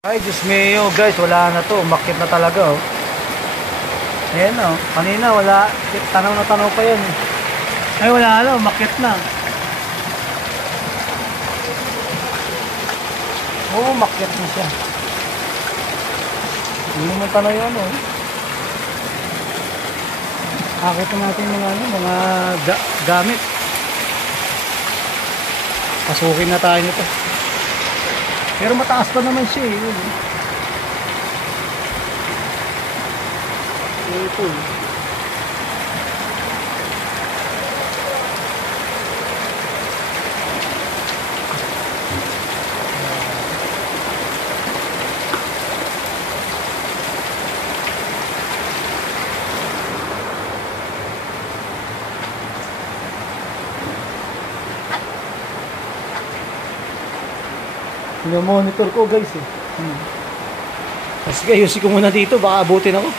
Ay, Diyos mio, guys, wala na to. Umakyat na talaga, oh. Ayan, oh. Kanina, wala. Tanaw na tanaw pa yan, eh. Ay, wala na. Umakyat na. Oo, umakyat na siya. Hindi naman tanaw yan, oh. Akit na natin mga gamit. Pasukin na tayo nito. Pero mataas pa naman siya, eh. Ito. Yung monitor ko, guys, eh. Tapos ayusin ko muna dito, baka abutin ako.